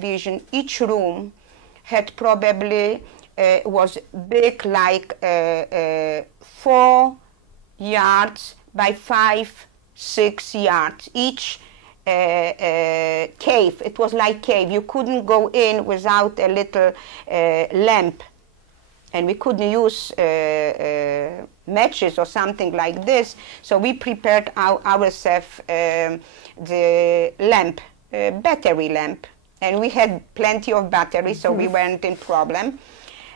vision. Each room had probably, was big like 4 yards by 5, 6 yards. Each cave, it was like cave. You couldn't go in without a little lamp. And we couldn't use matches or something like this. So we prepared ourselves the lamp, battery lamp. And we had plenty of battery, so we weren't in problem.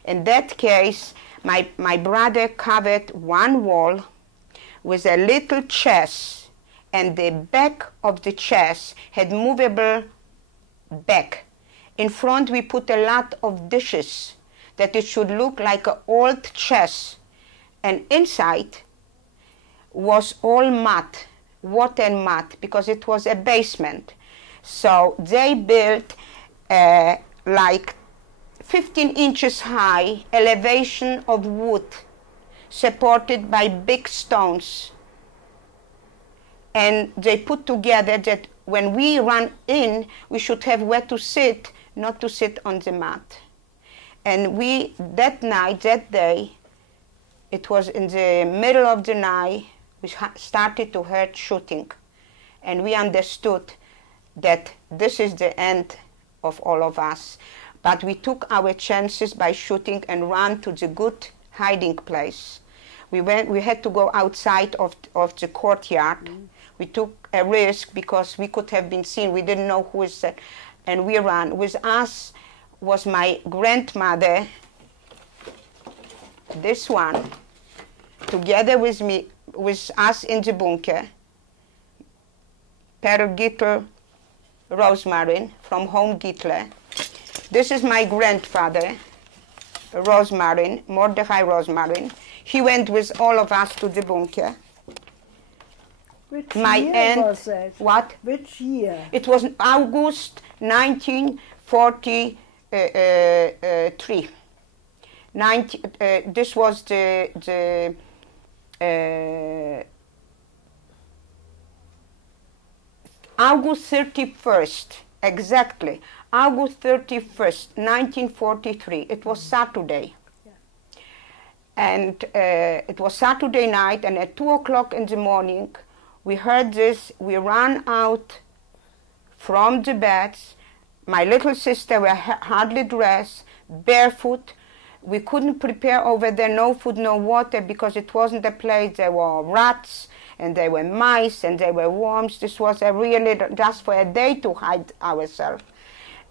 In that case, my brother covered one wall with a little chest, and the back of the chest had movable back. In front, we put a lot of dishes that it should look like an old chest. And inside was all mud, water and mud, because it was a basement. So they built like 15 inches high elevation of wood supported by big stones. And they put together that when we run in, we should have where to sit, not to sit on the mud. And we, that night, that day, it was in the middle of the night, we started to hear shooting. And we understood that this is the end of all of us. But we took our chances by shooting and ran to the good hiding place. We had to go outside of the courtyard. We took a risk because we could have been seen. We didn't know who is that. And we ran. With us was my grandmother, this one, together with me, with us in the bunker, Per Gitter Rosmarin from Home Gittler. This is my grandfather, Rosmarin, Mordechai Rosmarin. He went with all of us to the bunker. Which My year aunt, was that? what? Which year? It was August 1943. This was the August 31st, exactly. August 31st, 1943. It was Saturday. Yeah. And it was Saturday night, and at 2 o'clock in the morning, we heard this. We ran out from the beds. My little sister were hardly dressed, barefoot. We couldn't prepare over there, no food, no water, because it wasn't a place. There were rats, and there were mice, and there were worms. This was a really just for a day to hide ourselves.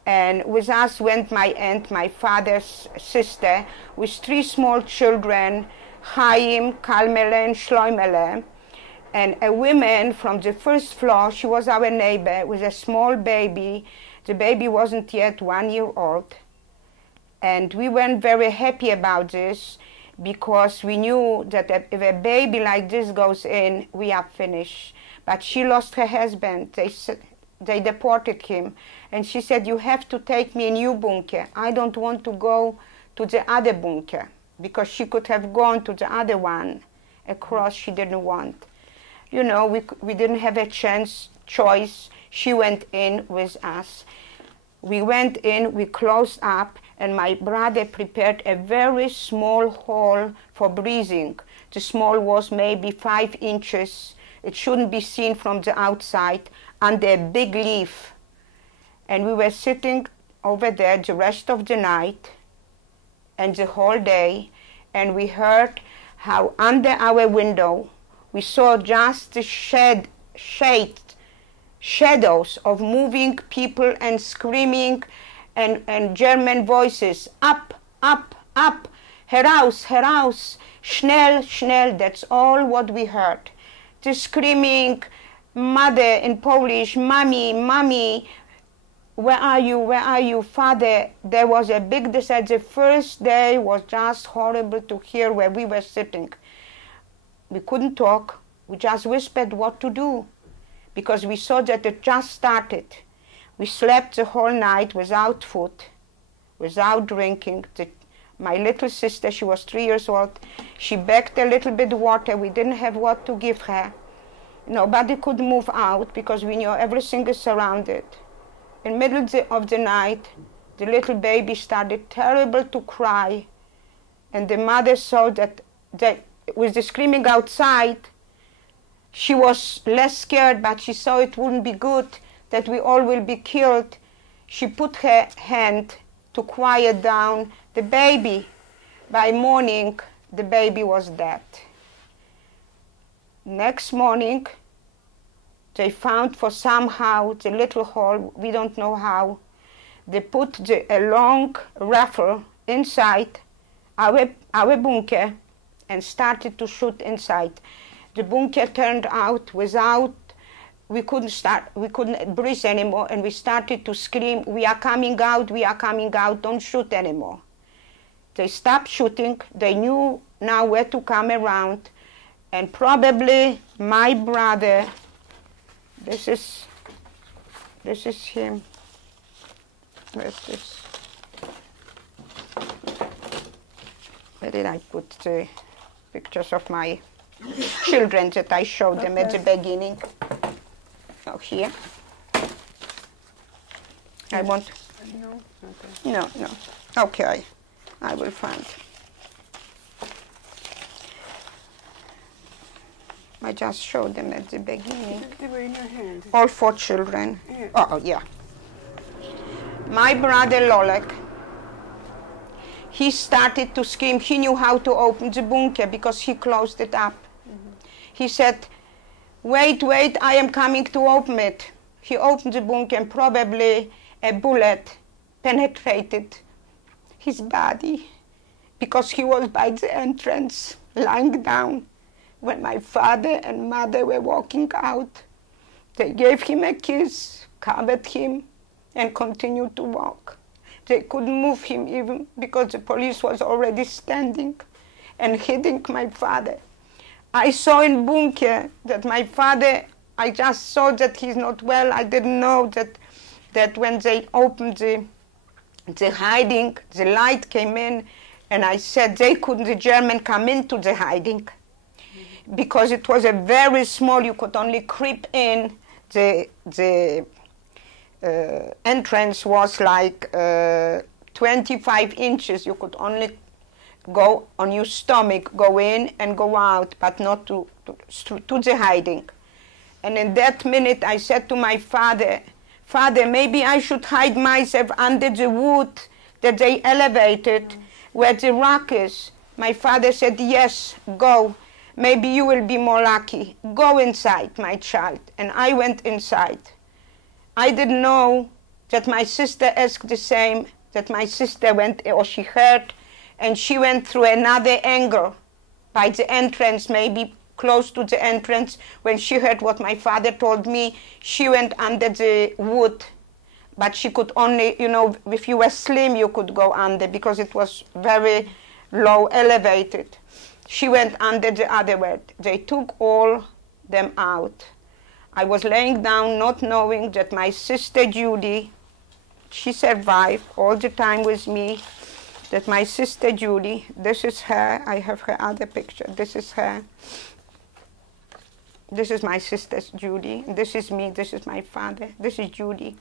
And with us went my aunt, my father's sister, with 3 small children, Chaim, Kalmele, and Shloimele. And a woman from the first floor, she was our neighbor, with a small baby. The baby wasn't yet 1 year old. And we weren't very happy about this, because we knew that if a baby like this goes in, we are finished. But she lost her husband. They deported him. And she said, you have to take me a new bunker. I don't want to go to the other bunker, because she could have gone to the other one across. She didn't want. You know, we didn't have a choice. She went in with us. We went in, we closed up, and my brother prepared a very small hole for breathing. The small was maybe 5 inches. It shouldn't be seen from the outside, under a big leaf. And we were sitting over there the rest of the night and the whole day, and we heard how under our window we saw just the shadows of moving people and screaming and German voices, up, up, up, heraus, heraus, schnell, schnell. That's all what we heard. The screaming, mother in Polish, mommy, mommy, where are you, where are you, father? There was a big disaster. The first day was just horrible to hear where we were sitting. We couldn't talk. We just whispered what to do, because we saw that it just started. We slept the whole night without food, without drinking. My little sister, she was 3 years old, she begged a little bit of water. We didn't have what to give her. Nobody could move out, because we knew everything is surrounded. in middle of the night, the little baby started terrible to cry, and the mother saw that with the screaming outside, she was less scared, but she saw it wouldn't be good, that we all will be killed. She put her hand to quiet down the baby. By morning, the baby was dead. Next morning, they found for somehow the little hole, we don't know how. They put a long rifle inside our bunker and started to shoot inside. The bunker turned out without, we couldn't breathe anymore, and we started to scream, we are coming out, don't shoot anymore. They stopped shooting, they knew now where to come around, and probably my brother, this is him. Where's this? Where did I put the pictures of my children that I showed them at the beginning? Oh, here. I want. No. Okay. No. Okay, I will find. I just showed them at the beginning. They were in your hand. All 4 children. Yeah. Oh, yeah. My brother Lolek, he started to scream. He knew how to open the bunker because he closed it up. He said, wait, I am coming to open it. He opened the bunker and probably a bullet penetrated his body because he was by the entrance lying down. When my father and mother were walking out, they gave him a kiss, covered him, and continued to walk. They couldn't move him even because the police was already standing and hitting my father. I saw in bunker that my father, I just saw that he's not well. I didn't know that when they opened the hiding, the light came in, and I said the German come into the hiding because it was a very small, you could only creep in. The entrance was like 25 inches. You could only go on your stomach, go in and go out, but not to the hiding. And in that minute I said to my father, Father, maybe I should hide myself under the wood that they elevated where the rock is. My father said, yes, go. Maybe you will be more lucky. Go inside, my child. And I went inside. I didn't know that my sister asked the same, that my sister went, or she heard, and she went through another angle by the entrance, maybe close to the entrance. When she heard what my father told me, she went under the wood. But she could only, if you were slim, you could go under because it was very low, elevated. She went under the other way. They took all them out. I was laying down not knowing that my sister Judy, she survived all the time with me, that my sister Judy, this is her, I have her other picture, this is her. This is my sister Judy, this is me, this is my father, this is Judy.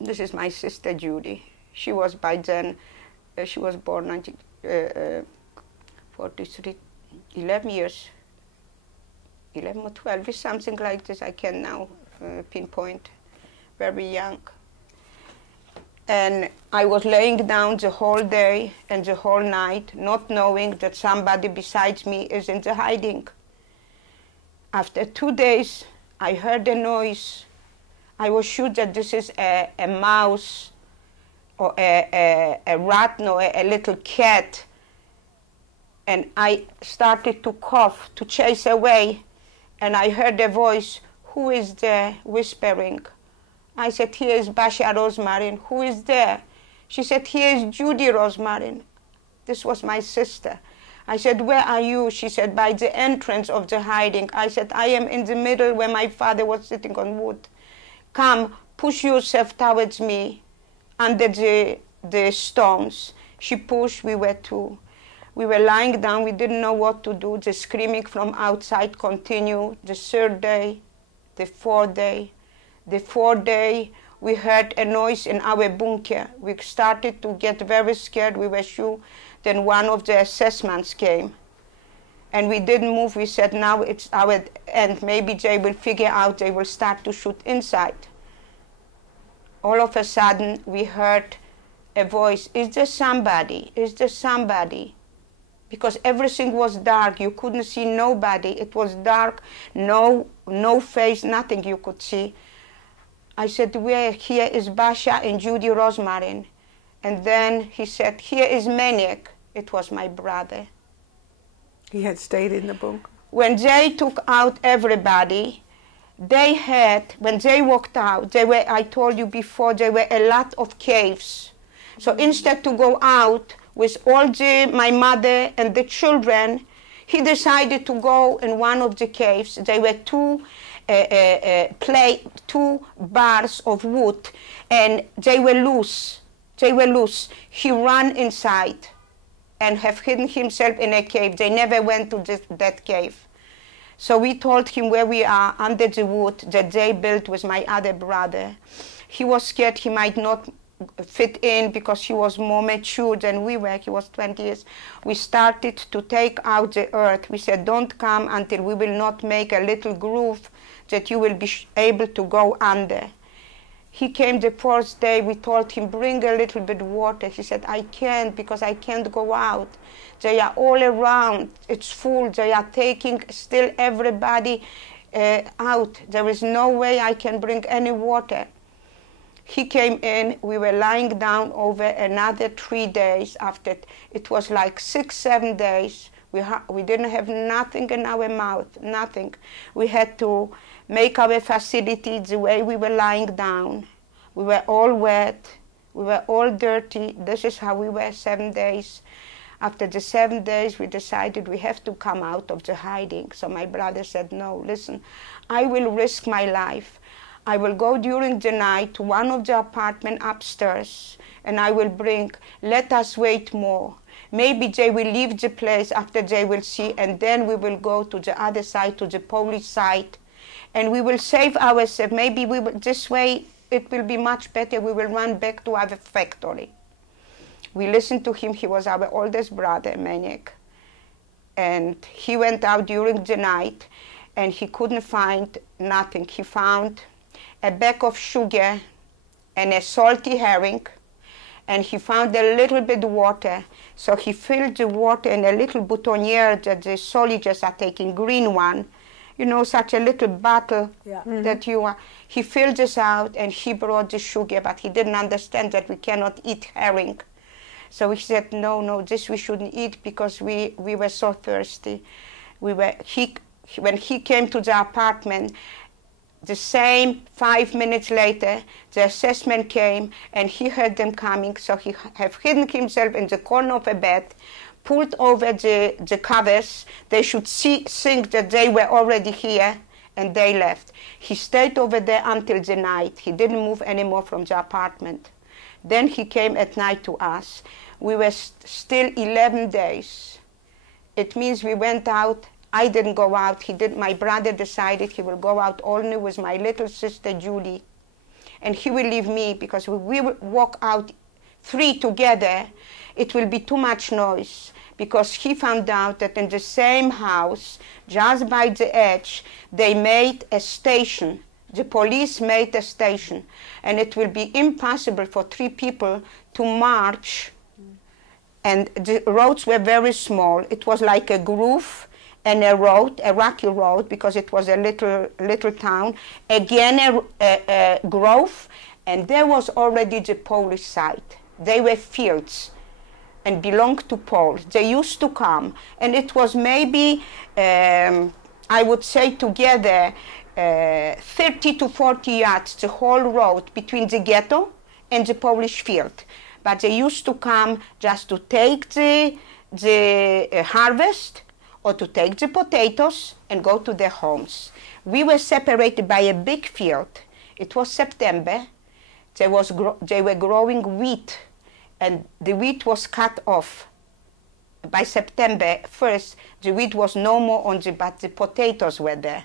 This is my sister Judy. She was by then, she was born 1943, 11 years, 11 or 12, something like this, I can now pinpoint, very young. And I was laying down the whole day and the whole night, not knowing that somebody besides me is in the hiding. After 2 days, I heard a noise. I was sure that this is a mouse or a rat, or a little cat. And I started to cough, to chase away. And I heard a voice, who is there, whispering. I said, here is Basia Rosmarin. Who is there? She said, here is Judy Rosmarin. This was my sister. I said, where are you? She said, by the entrance of the hiding. I said, I am in the middle where my father was sitting on wood. Come, push yourself towards me under the stones. She pushed, we were two. We were lying down, we didn't know what to do. The screaming from outside continued. The third day, the fourth day. The fourth day, we heard a noise in our bunker. We started to get very scared. We were sure. Then one of the assessments came. And we didn't move. We said, now it's our end. Maybe they will figure out, they will start to shoot inside. All of a sudden, we heard a voice, is there somebody? Is there somebody? Because everything was dark. You couldn't see nobody. It was dark, no face, nothing you could see. I said, where? Here is Basha and Judy Rosmarin. And then he said, here is Maniac. It was my brother. He had stayed in the bunker? When they took out everybody, they had, when they walked out, they were, I told you before, there were a lot of caves. So instead to go out with all my mother and the children, he decided to go in one of the caves. There were two bars of wood, and they were loose. They were loose. He ran inside and have hidden himself in a cave. They never went to that cave. So we told him where we are, under the wood that they built with my other brother. He was scared he might not fit in because he was more mature than we were. He was 20 years. We started to take out the earth. We said, don't come until we will not make a little groove that you will be able to go under. He came the fourth day. We told him, bring a little bit of water. He said, I can't because I can't go out. They are all around. It's full. They are taking still everybody out. There is no way I can bring any water. He came in. We were lying down over another 3 days. After it was like 6, 7 days. We didn't have nothing in our mouth, nothing. We had to make our facility the way we were lying down. We were all wet. We were all dirty. This is how we were 7 days. After the 7 days, we decided we have to come out of the hiding. So my brother said, no, listen, I will risk my life. I will go during the night to one of the apartments upstairs, and I will bring, let us wait more. Maybe they will leave the place after they will see, and then we will go to the other side, to the Polish side, and we will save ourselves. Maybe we will, this way it will be much better. We will run back to our factory. We listened to him. He was our oldest brother, Maniac. And he went out during the night, and he couldn't find nothing. He found a bag of sugar and a salty herring, and he found a little bit of water. So he filled the water in a little boutonniere that the soldiers are taking, green one, you know, such a little bottle that you are. He filled this out, and he brought the sugar, but he didn't understand that we cannot eat herring. So he said, no, no, this we shouldn't eat because we were so thirsty. When he came to the apartment, the same 5 minutes later, the assessment came, and he heard them coming, so he have hidden himself in the corner of a bed, pulled over the covers. They should think that they were already here, and they left. He stayed over there until the night. He didn't move anymore from the apartment. Then he came at night to us. We were still 11 days. It means we went out. I didn't go out. My brother decided he will go out only with my little sister, Julie. And he will leave me because we will walk out 3 together. It will be too much noise because he found out that in the same house, just by the edge, they made a station. The police made a station, and it will be impossible for 3 people to march. And the roads were very small. It was like a groove and a road, a rocky road, because it was a little town. Again, a grove, and there was already the Polish side. They were fields and belonged to Poles. They used to come, and it was maybe, I would say together, 30 to 40 yards, the whole road between the ghetto and the Polish field. But they used to come just to take the harvest or to take the potatoes and go to their homes. We were separated by a big field. It was September. They were growing wheat, and the wheat was cut off. by September 1st, the wheat was no more on but the potatoes were there.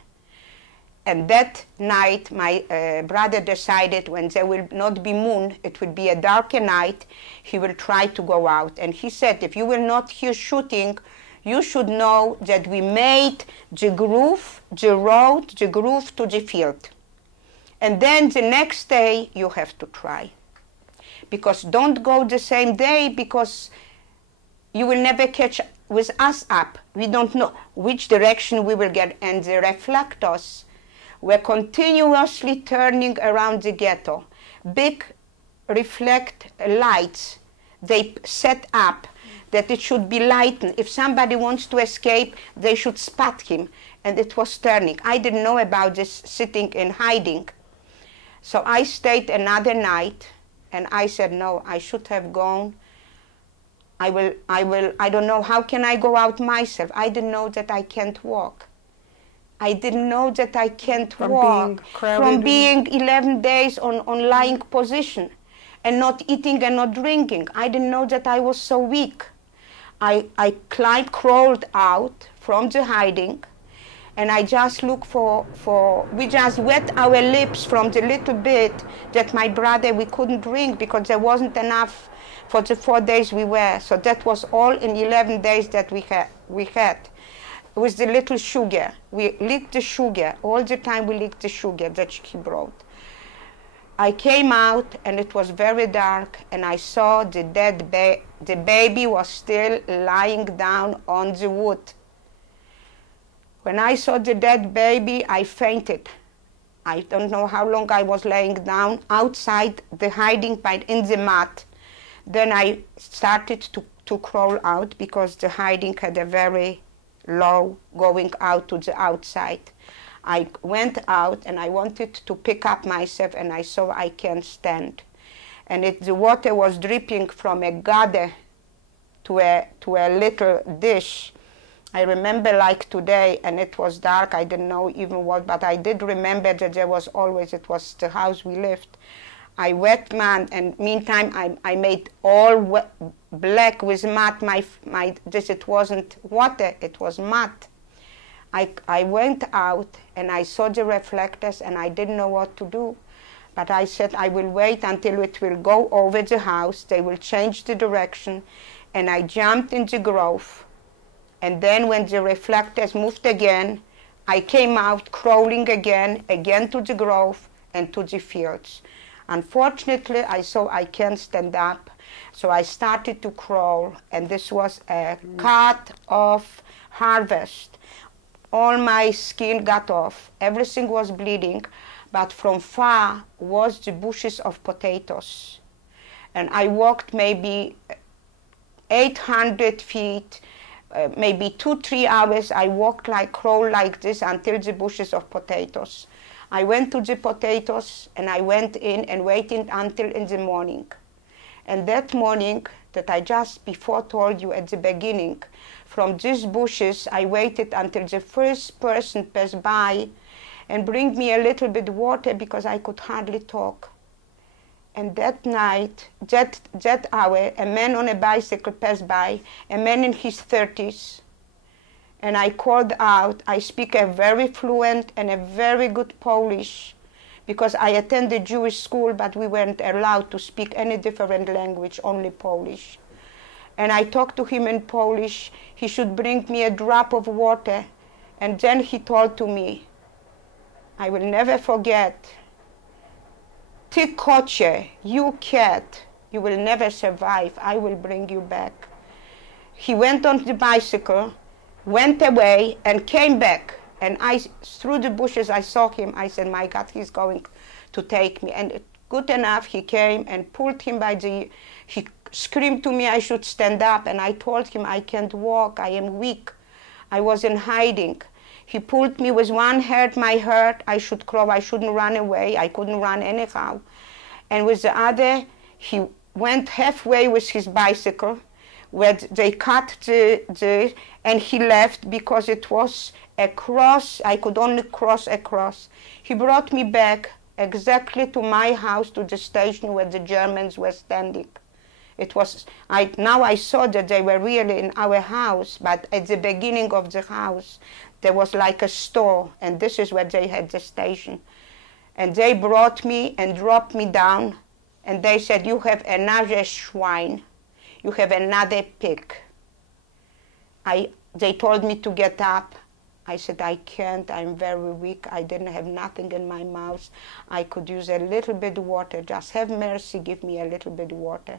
And that night, my brother decided when there will not be moon, it will be a darker night, he will try to go out. And he said, if you will not hear shooting, you should know that we made the groove, the road, the groove to the field. And then the next day, you have to try. Because don't go the same day, because you will never catch with us up. We don't know which direction we will get. And the reflectors were continuously turning around the ghetto. Big reflect lights they set up that it should be lightened. If somebody wants to escape, they should spot him. And it was turning. I didn't know about this sitting in hiding. So I stayed another night, and I said, no, I should have gone. I don't know, how can I go out myself? I didn't know that I can't walk. I didn't know that I can't walk from being 11 days on lying position and not eating and not drinking. I didn't know that I was so weak. I crawled out from the hiding, and I just looked we just wet our lips from the little bit that my brother, we couldn't drink because there wasn't enough for the 4 days we were. So that was all in 11 days that we had. With the little sugar. We licked the sugar. All the time we licked the sugar that he brought. I came out, and it was very dark, and I saw the dead the baby was still lying down on the wood. When I saw the dead baby, I fainted. I don't know how long I was laying down outside the hiding point in the mud. Then I started to crawl out, because the hiding had a very low going out to the outside. I went out, and I wanted to pick up myself, and I saw I can't stand. And the water was dripping from a gutter to a little dish. I remember like today, and it was dark, I didn't know even what, but I did remember that there was always, it was the house we lived. I wet mud, and meantime I made all black with mud. It wasn't water, it was mud. I went out, and I saw the reflectors, and I didn't know what to do. But I said, I will wait until it will go over the house, they will change the direction, and I jumped in the grove. And then when the reflectors moved again, I came out crawling again to the grove and to the fields. Unfortunately, I saw I can't stand up, so I started to crawl, and this was a cut-off harvest. All my skin got off, everything was bleeding, but from far was the bushes of potatoes. And I walked maybe 800 feet, maybe 2-3 hours. I walked crawled like this until the bushes of potatoes. I went to the potatoes, and I went in and waited until in the morning. And that morning that I just before told you at the beginning, from these bushes I waited until the first person passed by and bring me a little bit water, because I could hardly talk. And that night, that hour, a man on a bicycle passed by, a man in his 30s. And I called out. I speak a very fluent and a very good Polish, because I attended Jewish school, but we weren't allowed to speak any different language, only Polish. And I talked to him in Polish. He should bring me a drop of water. And then he told to me, I will never forget, Ty kocie, you cat, you will never survive. I will bring you back. He went on the bicycle, went away, and came back. And through the bushes, I saw him. I said, my God, he's going to take me. And good enough, he came and pulled him by he screamed to me I should stand up. And I told him, I can't walk, I am weak. I was in hiding. He pulled me with one hand, my hurt, I should crawl, I shouldn't run away. I couldn't run anyhow. And with the other, he went halfway with his bicycle, where they cut and he left, because it was a cross. I could only cross across. He brought me back exactly to my house, to the station where the Germans were standing. It was, now I saw that they were really in our house, but at the beginning of the house, there was like a store, and this is where they had the station. And they brought me and dropped me down, and they said, you have another swine, you have another pig. They told me to get up. I said, I can't, I'm very weak, I didn't have nothing in my mouth. I could use a little bit of water, just have mercy, give me a little bit of water.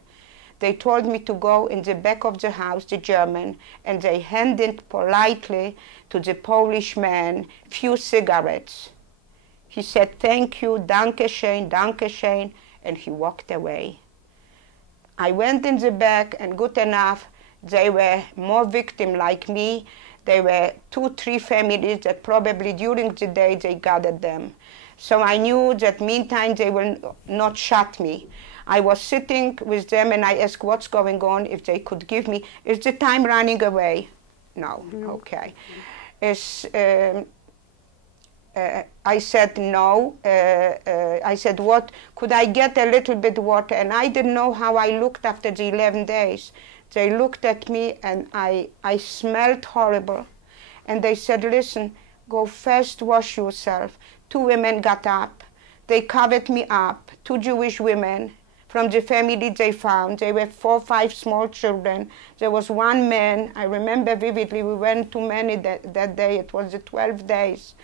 They told me to go in the back of the house, the German, and they handed politely to the Polish man few cigarettes. He said, thank you, danke schön, and he walked away. I went in the back, and good enough, they were more victims like me. There were 2-3 families that probably during the day they gathered them. So I knew that meantime they will not shot me. I was sitting with them and I asked what's going on, if they could give me, is the time running away? No, okay. I said no. I said, what, could I get a little bit of water? And I didn't know how I looked after the 11 days. They looked at me and I smelled horrible. And they said, listen, go first wash yourself. 2 women got up. They covered me up, 2 Jewish women from the family they found. They were 4 or 5 small children. There was 1 man, I remember vividly, we went to many that day, it was the 12 days.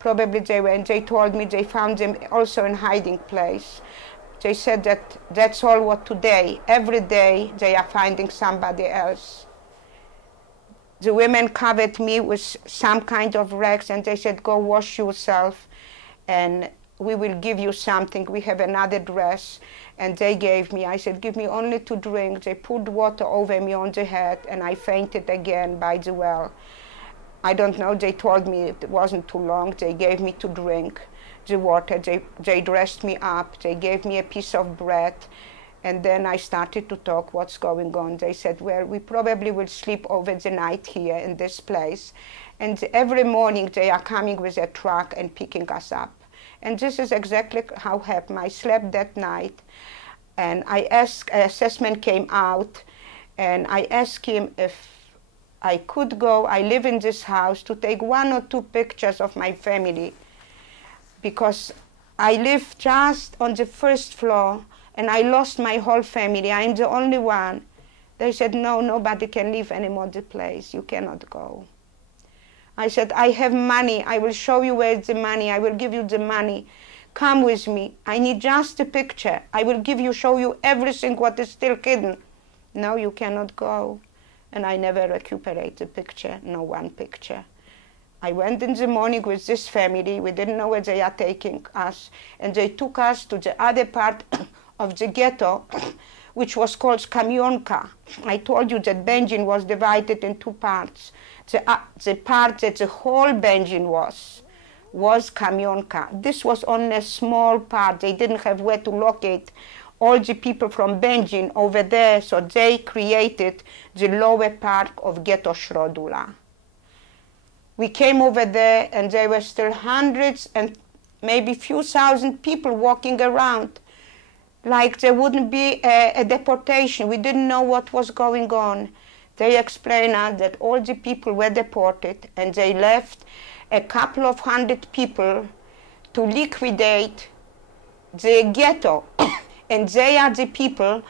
Probably they went, they told me they found them also in hiding place. They said that that's all what today, every day they are finding somebody else. The women covered me with some kind of rags and they said, go wash yourself and we will give you something. We have another dress. And they gave me, I said, give me only to drink. They poured water over me on the head and I fainted again by the well. I don't know, they told me it wasn't too long. They gave me to drink the water. They dressed me up. They gave me a piece of bread. And then I started to talk, what's going on. They said, well, we probably will sleep over the night here in this place. And every morning they are coming with a truck and picking us up. And this is exactly how it happened. I slept that night. And I asked, an assessment came out. And I asked him if I could go, I live in this house, to take 1 or 2 pictures of my family. Because I live just on the 1st floor and I lost my whole family. I'm the only one. They said, no, nobody can live anymore the place. You cannot go. I said, I have money. I will show you where's the money. I will give you the money. Come with me. I need just a picture. I will give you, show you everything what is still hidden. No, you cannot go. And I never recuperate the picture, no 1 picture. I went in the morning with this family. We didn't know where they are taking us. And they took us to the other part of the ghetto, which was called Kamionka. I told you that Benjin was divided in 2 parts. The part that the whole Benjin was Kamionka. This was only a small part. They didn't have where to locate all the people from Benjin over there, so they created the lower part of Ghetto Środula. We came over there and there were still hundreds and maybe few thousand people walking around, like there wouldn't be a deportation. We didn't know what was going on. They explained us that all the people were deported and they left a couple of 100 people to liquidate the ghetto. And they are the people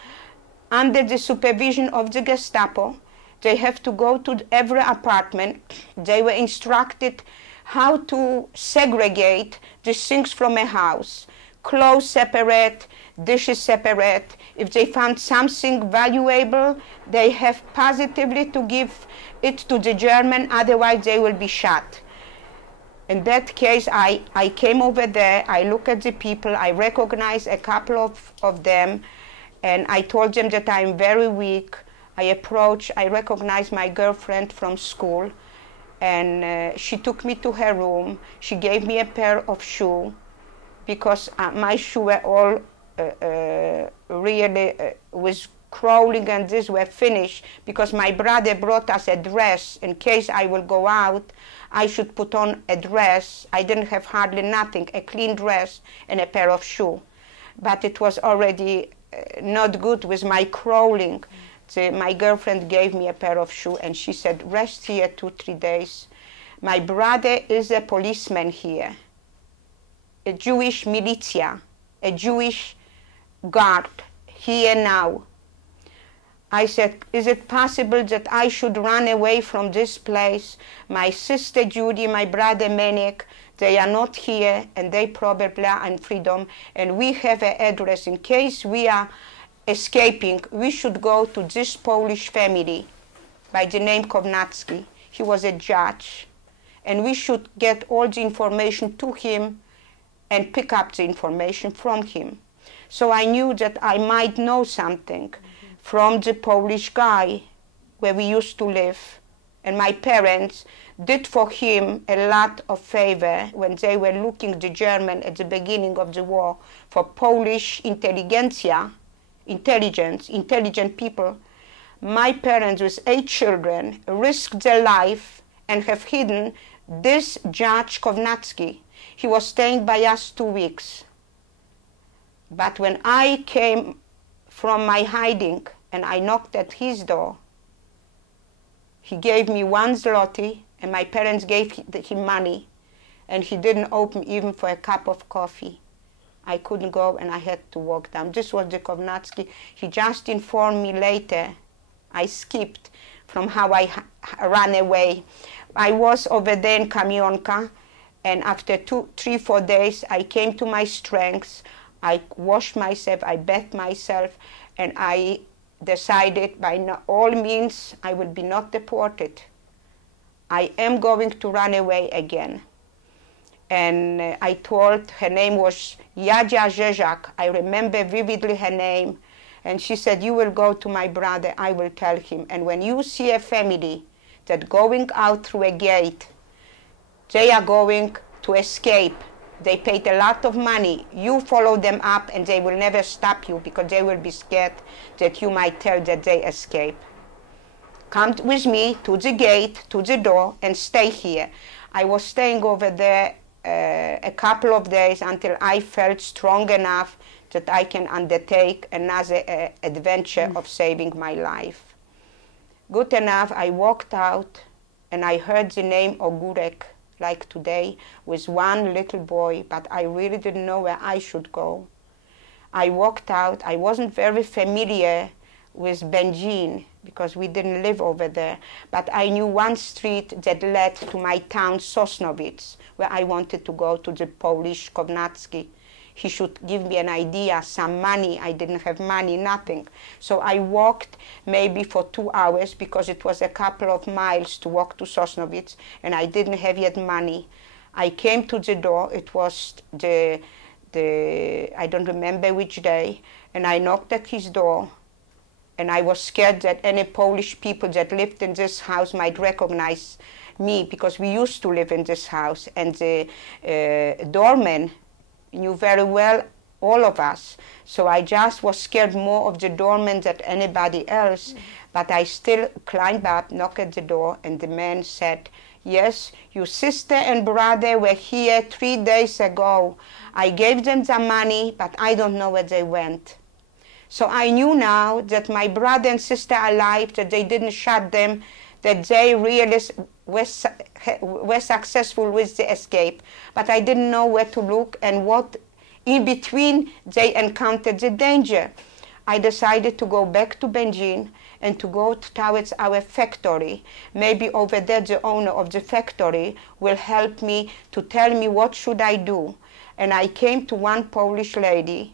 under the supervision of the Gestapo. They have to go to every apartment. They were instructed how to segregate the things from a house. Clothes separate, dishes separate. If they found something valuable, they have positively to give it to the German, otherwise they will be shot. In that case, I came over there, I looked at the people, I recognized a couple of them, and I told them that I'm very weak. I recognized my girlfriend from school, and she took me to her room. She gave me a pair of shoes, because my shoes were all really was crawling, and these were finished, because my brother brought us a dress in case I will go out. I should put on a dress. I didn't have hardly nothing, a clean dress and a pair of shoes. But it was already not good with my crawling. My girlfriend gave me a pair of shoes and she said, rest here 2-3 days. My brother is a policeman here, a Jewish militia, a Jewish guard here now. I said, is it possible that I should run away from this place? My sister Judy, my brother Manic, they are not here and they probably are in freedom, and we have an address. In case we are escaping, we should go to this Polish family by the name Kownacki. He was a judge, and we should get all the information to him and pick up the information from him. So I knew that I might know something from the Polish guy where we used to live. And my parents did for him a lot of favor when they were looking the German at the beginning of the war for Polish intelligentsia, intelligent people. My parents with 8 children risked their life and have hidden this Judge Kownacki. He was staying by us 2 weeks. But when I came from my hiding and I knocked at his door, he gave me 1 zloty, and my parents gave him money, and he didn't open even for a cup of coffee. I couldn't go and I had to walk down. This was the Kownacki. He just informed me later. I skipped from how I ran away. I was over there in Kamionka, and after 3-4 days I came to my strength. I washed myself, I bathed myself, and I decided by all means I will be not deported. I am going to run away again. And I told, her name was Jadzia Zezak. I remember vividly her name. And she said, you will go to my brother, I will tell him. And when you see a family that going out through a gate, they are going to escape. They paid a lot of money. You follow them up and they will never stop you because they will be scared that you might tell that they escape. Come with me to the gate, to the door, and stay here. I was staying over there a couple of days until I felt strong enough that I can undertake another adventure of saving my life. Good enough, I walked out and I heard the name Ogórek, like today, with 1 little boy, but I really didn't know where I should go. I walked out. I wasn't very familiar with Będzin because we didn't live over there, but I knew 1 street that led to my town Sosnowiec, where I wanted to go to the Polish Kownacki. He should give me an idea, some money. I didn't have money, nothing. So I walked maybe for 2 hours because it was a couple of miles to walk to Sosnowiec, and I didn't have yet money. I came to the door. It was I don't remember which day, and I knocked at his door, and I was scared that any Polish people that lived in this house might recognize me because we used to live in this house, and the doorman knew very well all of us. So I just was scared more of the doorman than anybody else. But I still climbed up, knocked at the door, and the man said, yes, your sister and brother were here 3 days ago. I gave them the money, but I don't know where they went. So I knew now that my brother and sister are alive, that they didn't shot them, that they really were successful with the escape. But I didn't know where to look and what in between they encountered the danger. I decided to go back to Będzin and to go towards our factory. Maybe over there the owner of the factory will help me to tell me what should I do. And I came to 1 Polish lady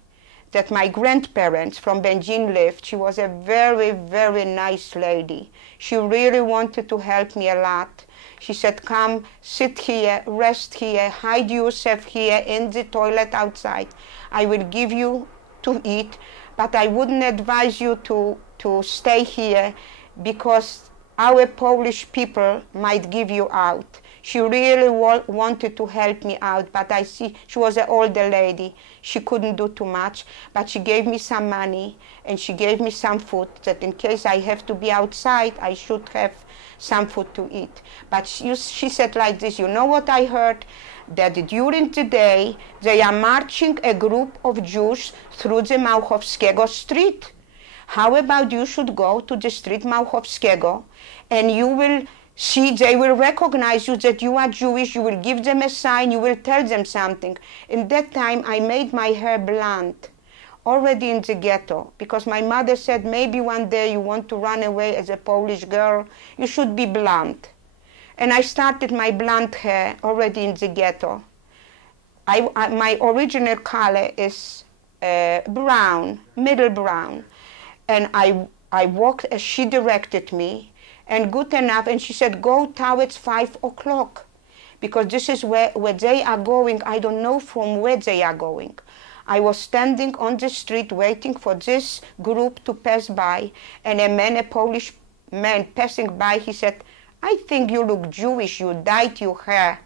that my grandparents from Będzin lived. She was a very, very nice lady. She really wanted to help me a lot. She said, come, sit here, rest here, hide yourself here in the toilet outside. I will give you to eat, but I wouldn't advise you to stay here because our Polish people might give you out. She really wanted to help me out, but I see she was an older lady. She couldn't do too much, but she gave me some money and she gave me some food that in case I have to be outside, I should have some food to eat. But she said like this, you know what I heard? that during the day they are marching a group of Jews through the Małchowskiego street. How about you should go to the street Małchowskiego and you will see, they will recognize you that you are Jewish, you will give them a sign, you will tell them something. In that time I made my hair blonde, already in the ghetto, because my mother said maybe one day you want to run away as a Polish girl, you should be blonde. And I started my blonde hair already in the ghetto. My original color is brown, middle brown. And I walked as she directed me, and good enough, and she said, go towards 5 o'clock, because this is where they are going. I don't know from where they are going. I was standing on the street waiting for this group to pass by, and a Polish man passing by, he said, I think you look Jewish, you dyed your hair.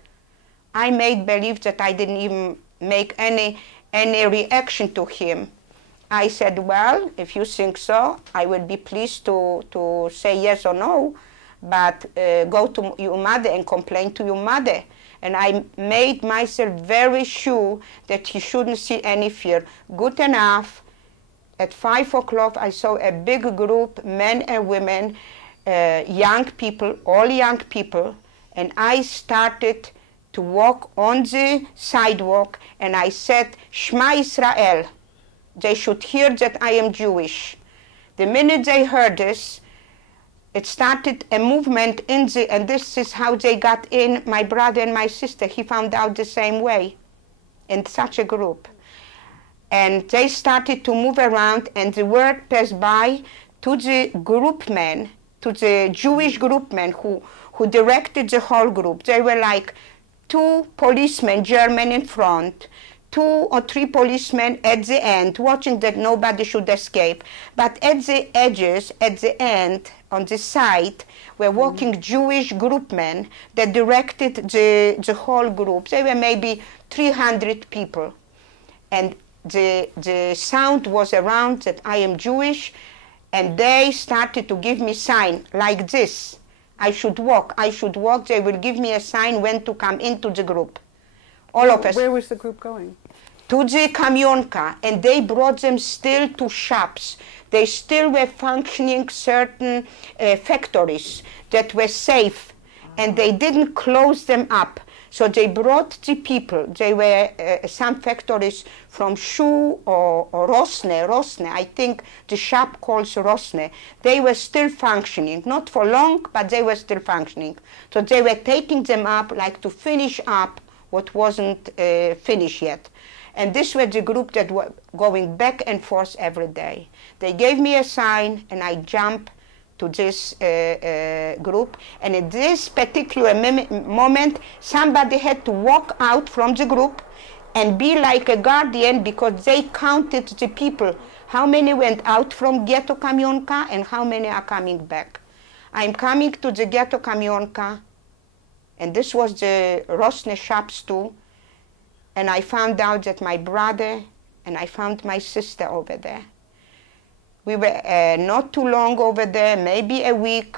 I made believe that I didn't even make any reaction to him. I said, well, if you think so, I would be pleased to say yes or no, but go to your mother and complain to your mother. And I made myself very sure that he shouldn't see any fear. Good enough, at 5 o'clock I saw a big group, men and women, young people, all young people, and I started to walk on the sidewalk, and I said, Shema Israel. They should hear that I am Jewish. The minute they heard this, it started a movement in the, and this is how they got in, my brother and my sister. He found out the same way, in such a group. And they started to move around, and the word passed by to the group men, to the Jewish group men who directed the whole group. They were like 2 policemen, German in front, 2 or 3 policemen at the end, watching that nobody should escape. But at the edges, at the end, on the side, were walking Jewish group men that directed the whole group. They were maybe 300 people. And the sound was around that I am Jewish, and they started to give me sign like this. I should walk, I should walk. They will give me a sign when to come into the group. All of us. Where was the group going? To the kamionka, and they brought them still to shops. They still were functioning certain factories that were safe, and they didn't close them up. So they brought the people. They were some factories from Shu or Rosne, I think the shop calls Rosne. They were still functioning, not for long, but they were still functioning. So they were taking them up like to finish up what wasn't finished yet. And this was the group that were going back and forth every day. They gave me a sign, and I jumped to this group. And at this particular moment, somebody had to walk out from the group and be like a guardian, because they counted the people, how many went out from Ghetto Kamionka and how many are coming back. I'm coming to the Ghetto Kamionka, and this was the Rosne shops too. And I found out that my brother and I found my sister over there. We were not too long over there, maybe a week,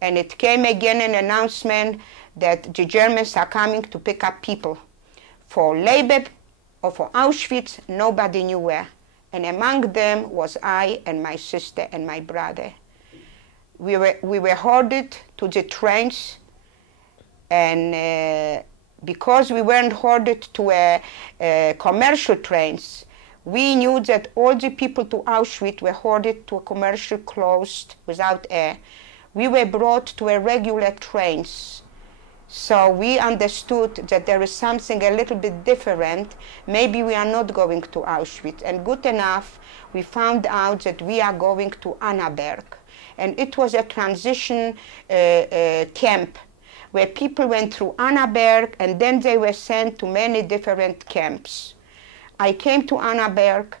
and it came again an announcement that the Germans are coming to pick up people for labor or for Auschwitz, nobody knew where. And among them was I and my sister and my brother. We were hoarded to the trains, and because we weren't hoarded to commercial trains, we knew that all the people to Auschwitz were hoarded to a commercial closed without air. We were brought to a regular trains. So we understood that there is something a little bit different. Maybe we are not going to Auschwitz. And good enough, we found out that we are going to Annaberg. And it was a transition camp, where people went through Annaberg, and then they were sent to many different camps. I came to Annaberg,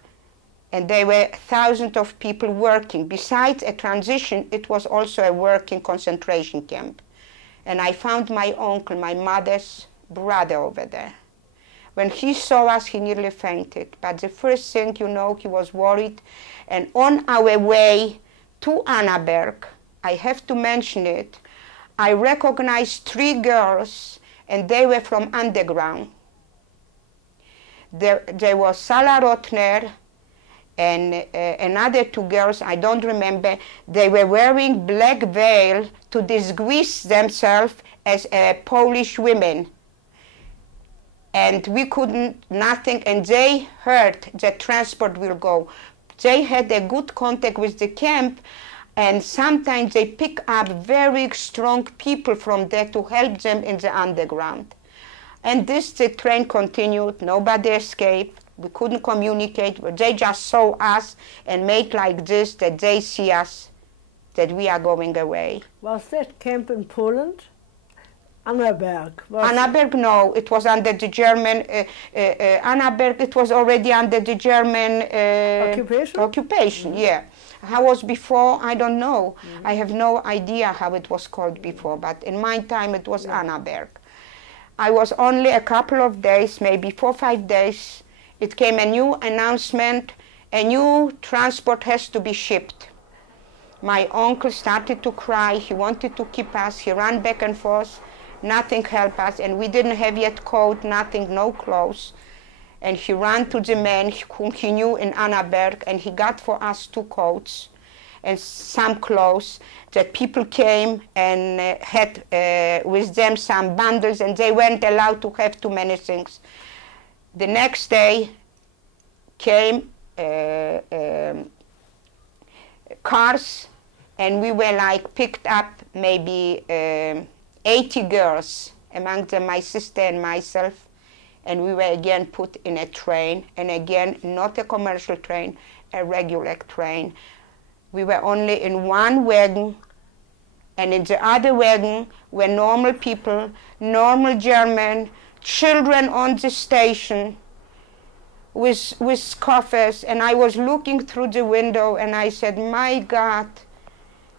and there were thousands of people working. Besides a transition, it was also a working concentration camp. And I found my uncle, my mother's brother, over there. When he saw us, he nearly fainted. But the first thing, you know, he was worried. And on our way to Annaberg, I have to mention it, I recognized 3 girls and they were from underground. There was Sarah Rotner and another two girls, I don't remember. They were wearing black veil to disguise themselves as Polish women. And we couldn't, nothing, and they heard that transport will go. They had a good contact with the camp, and sometimes they pick up very strong people from there to help them in the underground. And the train continued, nobody escaped, we couldn't communicate, but they just saw us and made like this, that they see us, that we are going away. Was that camp in Poland? Annaberg? Annaberg, no, it was under the German, Annaberg, it was already under the German occupation, yeah. How was before, I don't know. I have no idea how it was called before, but in my time it was Annaberg. I was only a couple of days, maybe 4 or 5 days. It came a new announcement, a new transport has to be shipped. My uncle started to cry, he wanted to keep us, he ran back and forth, nothing helped us, and we didn't have yet coat, nothing, no clothes. And he ran to the man whom he knew in Annaberg, and he got for us 2 coats and some clothes, that people came and had with them some bundles, and they weren't allowed to have too many things. The next day came cars, and we were like picked up maybe 80 girls, among them my sister and myself, and we were again put in a train, and again not a commercial train, a regular train. We were only in one wagon, and in the other wagon were normal people, normal German, children on the station with coffers, and I was looking through the window and I said, my God,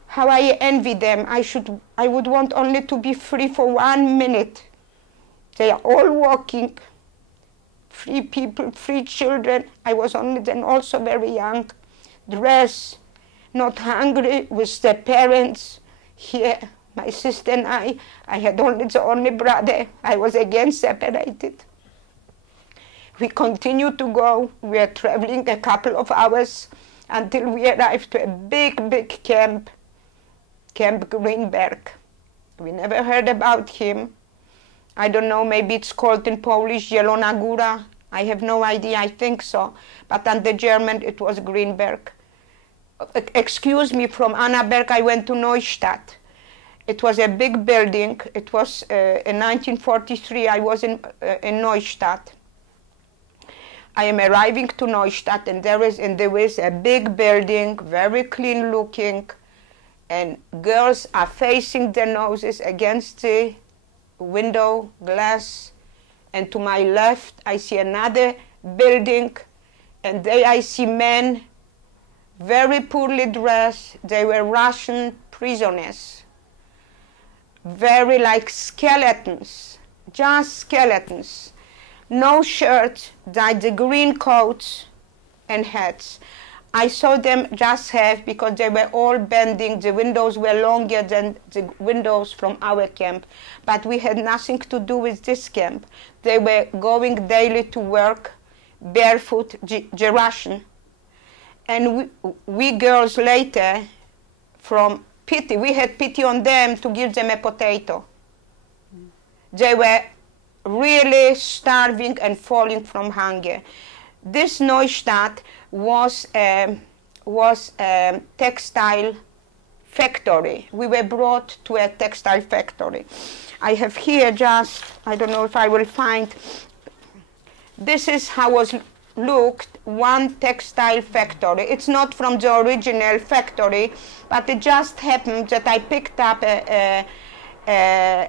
how I envy them. I would want only to be free for 1 minute. They are all walking, free people, free children. I was only then also very young, dressed, not hungry, with their parents here. My sister and I had only the only brother. I was again separated. We continued to go. We were traveling a couple of hours until we arrived to a big, big camp, Camp Greenberg. We never heard about him. I don't know, maybe it's called in Polish Zielona Góra. I have no idea, I think so. But under German it was Greenberg. Excuse me, from Annaberg I went to Neustadt. It was a big building. It was in 1943, I was in Neustadt. I am arriving to Neustadt, and there is a big building, very clean looking, and girls are facing their noses against the window glass, and to my left I see another building, and there I see men, very poorly dressed. They were Russian prisoners, very like skeletons, just skeletons. No shirts, like the green coats and hats. I saw them just have, because they were all bending, the windows were longer than the windows from our camp, but we had nothing to do with this camp. They were going daily to work, barefoot, Russian. And we girls later, from pity, we had pity on them to give them a potato. They were really starving and falling from hunger. This Neustadt was a textile factory. We were brought to a textile factory. I have here just, I don't know if I will find, this is how was looked one textile factory. It's not from the original factory, but it just happened that I picked up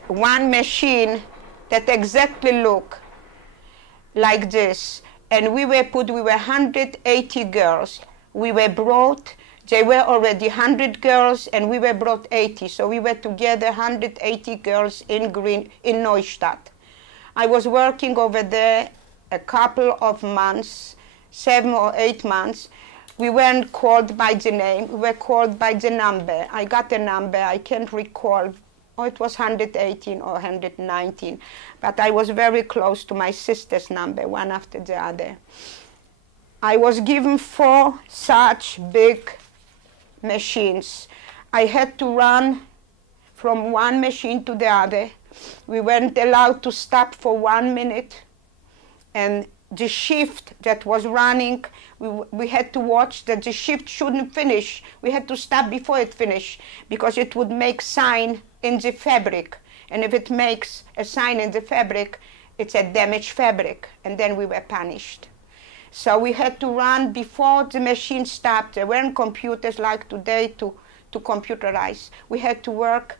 one machine that exactly look like this. And we were 180 girls. We were brought, they were already 100 girls, and we were brought 80. So we were together 180 girls in Neustadt. I was working over there a couple of months, 7 or 8 months. We weren't called by the name, we were called by the number. I got a number, I can't recall or it was 118 or 119, but I was very close to my sister's number, one after the other. I was given 4 such big machines. I had to run from one machine to the other. We weren't allowed to stop for 1 minute, and the shift that was running, we had to watch that the shift shouldn't finish. We had to stop before it finished, because it would make sign in the fabric, and if it makes a sign in the fabric, it's a damaged fabric, and then we were punished. So we had to run before the machine stopped. There weren't computers like today to computerize. We had to work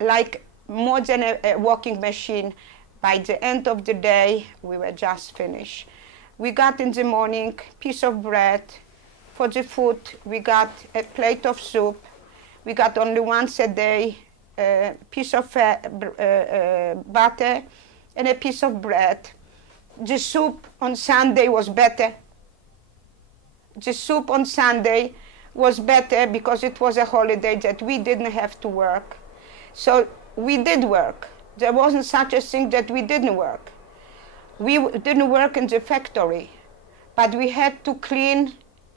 like more than a walking machine. By the end of the day, we were just finished. We got in the morning piece of bread. For the food, we got a plate of soup. We got only once a day a piece of butter and a piece of bread. The soup on Sunday was better. The soup on Sunday was better because it was a holiday that we didn't have to work. So we did work. There wasn't such a thing that we didn't work. We didn't work in the factory, but we had to clean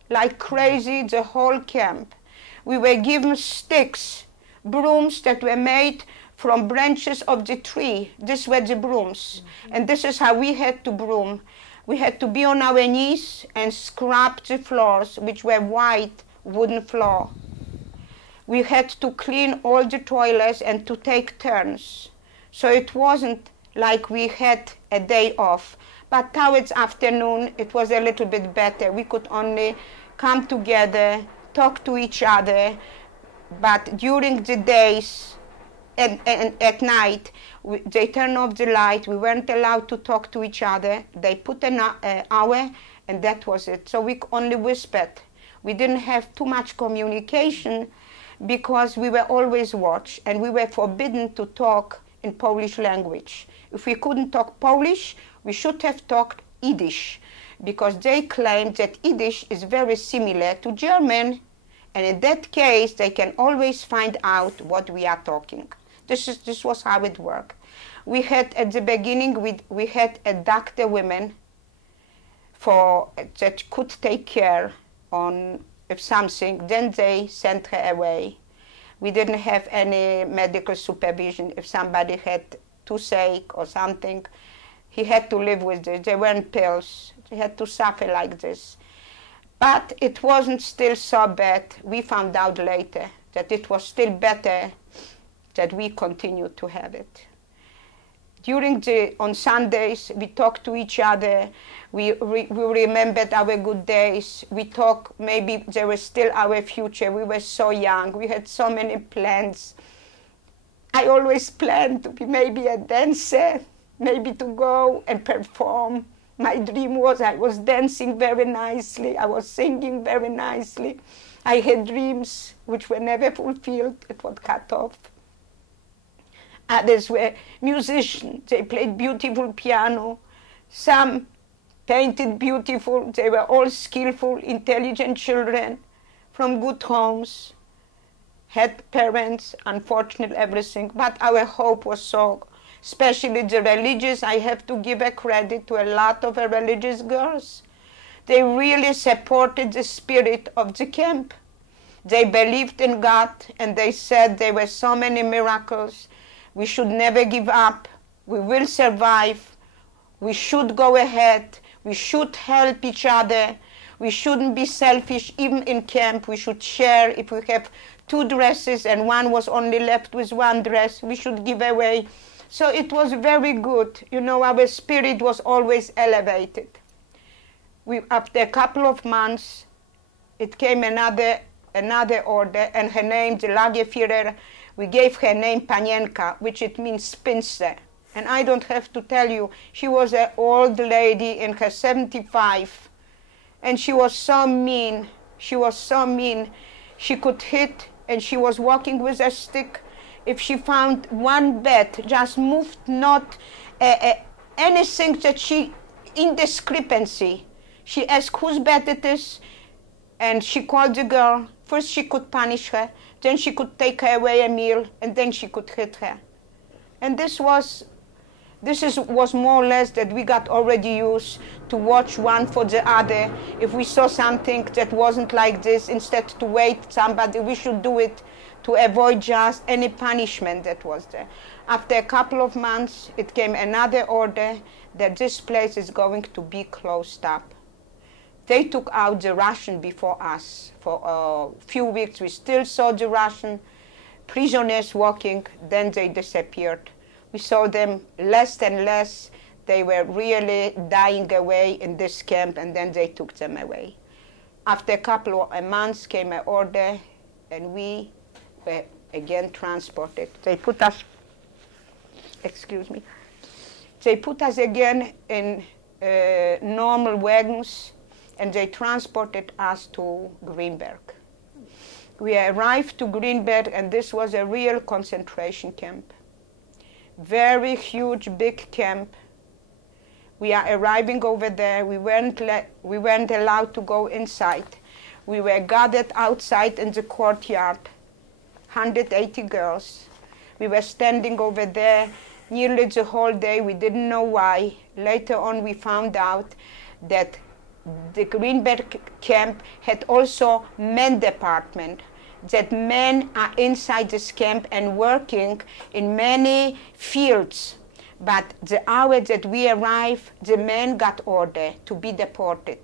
like crazy the whole camp. We were given sticks, brooms that were made from branches of the tree. These were the brooms. And this is how we had to broom. We had to be on our knees and scrub the floors, which were white wooden floor. We had to clean all the toilets and to take turns. So it wasn't like we had a day off. But towards afternoon, it was a little bit better. We could only come together, talk to each other. But during the days and at night, they turned off the light. We weren't allowed to talk to each other. They put an hour, and that was it. So we only whispered. We didn't have too much communication because we were always watched, and we were forbidden to talk in Polish language. If we couldn't talk Polish, we should have talked Yiddish, because they claimed that Yiddish is very similar to German, and in that case, they can always find out what we are talking. This was how it worked. We had, at the beginning, we had a doctor woman that could take care of something, then they sent her away. We didn't have any medical supervision. If somebody had toothache or something, he had to live with this. There weren't pills. He had to suffer like this. But it wasn't still so bad. We found out later that it was still better that we continued to have it. On Sundays, we talked to each other. We remembered our good days. We talked, maybe there was still our future. We were so young. We had so many plans. I always planned to be maybe a dancer, maybe to go and perform. My dream was I was dancing very nicely. I was singing very nicely. I had dreams which were never fulfilled. It was cut off. Others were musicians. They played beautiful piano. Some painted beautiful. They were all skillful, intelligent children from good homes, had parents, unfortunate everything. But our hope was so, especially the religious. I have to give a credit to a lot of religious girls. They really supported the spirit of the camp. They believed in God, and they said there were so many miracles. We should never give up. We will survive. We should go ahead. We should help each other. We shouldn't be selfish, even in camp. We should share. If we have 2 dresses and one was only left with 1 dress, we should give away. So it was very good. You know, our spirit was always elevated. After a couple of months, it came another order, and her name, the Lagerführer, we gave her name Panienka, which it means spinster. And I don't have to tell you, she was an old lady in her 75. And she was so mean. She was so mean. She could hit, and she was walking with a stick. If she found one bed, just moved not anything that she, indiscrepancy. She asked whose bed it is, and she called the girl. First she could punish her, then she could take her away a meal, and then she could hit her. And this was more or less that we got already used to watch one for the other. If we saw something that wasn't like this, instead to wait somebody, we should do it to avoid just any punishment that was there. After a couple of months, it came another order that this place is going to be closed up. They took out the Russian before us. For a few weeks, we still saw the Russian prisoners walking, then they disappeared. We saw them less and less. They were really dying away in this camp, and then they took them away. After a couple of months came an order, and we were again transported. They put us, they put us again in normal wagons, and they transported us to Greenberg. We arrived to Greenberg, and this was a real concentration camp. Very huge, big camp. We are arriving over there. We weren't allowed to go inside. We were gathered outside in the courtyard, 180 girls. We were standing over there nearly the whole day. We didn't know why. Later on, we found out that the Greenberg camp had also men department, that men are inside this camp and working in many fields. But the hour that we arrived, the men got order to be deported.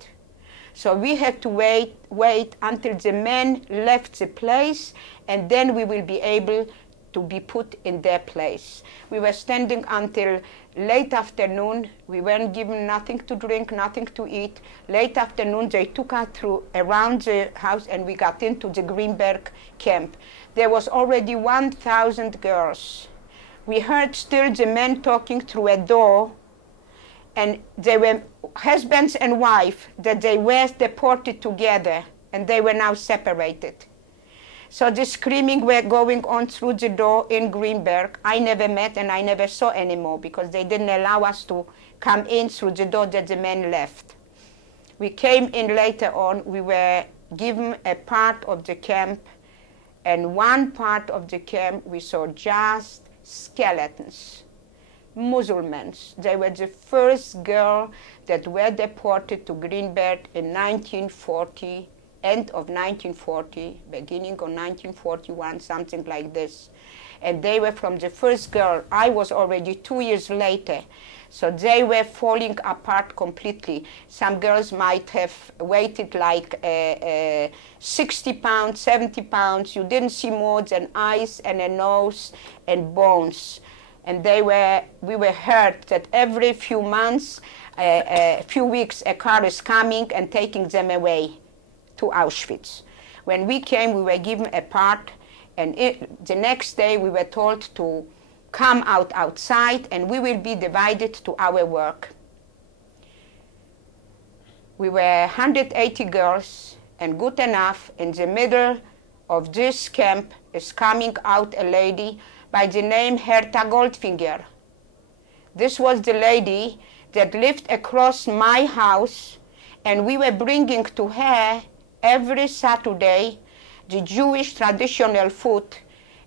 So we had to wait until the men left the place, and then we will be able to be put in their place. We were standing until late afternoon. We weren't given nothing to drink, nothing to eat. Late afternoon, they took us around the house, and we got into the Greenberg camp. There was already 1,000 girls. We heard still the men talking through a door, and they were husbands and wife, that they were deported together, and they were now separated. So the screaming were going on through the door in Greenberg. I never met and I never saw anymore, because they didn't allow us to come in through the door that the men left. We came in later on. We were given a part of the camp, and one part of the camp we saw just skeletons, Muslims. They were the first girl that were deported to Greenberg in 1940. End of 1940, beginning of 1941, something like this. And they were from the first girl. I was already 2 years later. So they were falling apart completely. Some girls might have weighted like 60 pounds, 70 pounds. You didn't see more than eyes and a nose and bones. And we were heard that every few months, a few weeks, a car is coming and taking them away to Auschwitz. When we came, we were given a part, and the next day we were told to come outside, and we will be divided to our work. We were 180 girls, and good enough, in the middle of this camp is coming out a lady by the name Herta Goldfinger. This was the lady that lived across my house, and we were bringing to her every Saturday the Jewish traditional food,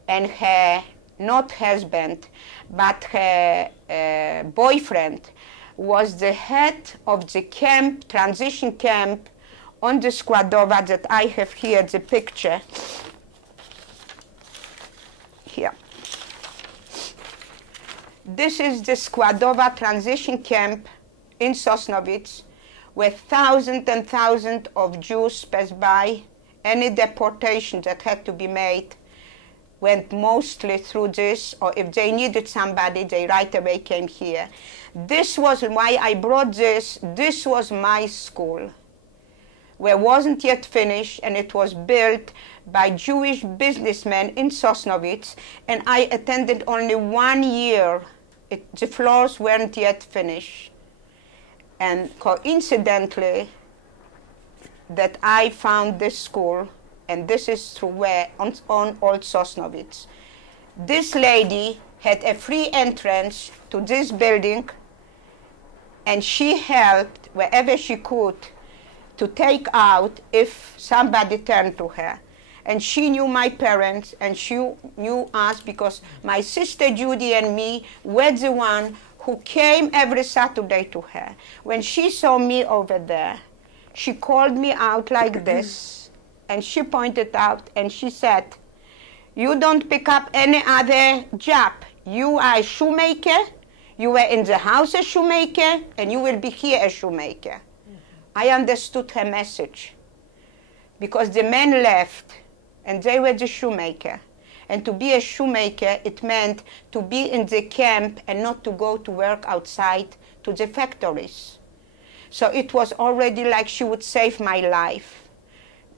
and her, not husband, but her boyfriend was the head of the camp, transition camp on the Składowa that I have here, the picture. Here. This is the Składowa transition camp in Sosnowiec, where thousands and thousands of Jews passed by. Any deportation that had to be made went mostly through this, or if they needed somebody, they right away came here. This was why I brought this. This was my school, where it wasn't yet finished, and it was built by Jewish businessmen in Sosnowiec, and I attended only 1 year. The floors weren't yet finished. And coincidentally, that I found this school, and this is through where, on Old Sosnowiec. This lady had a free entrance to this building, and she helped wherever she could to take out if somebody turned to her. And she knew my parents, and she knew us because my sister Judy and me were the one who came every Saturday to her. When she saw me over there, she called me out like this, and she pointed out, and she said, "You don't pick up any other job. You are a shoemaker, you were in the house a shoemaker, and you will be here a shoemaker." I understood her message, because the men left, and they were the shoemaker. And to be a shoemaker, it meant to be in the camp and not to go to work outside to the factories. So it was already like she would save my life.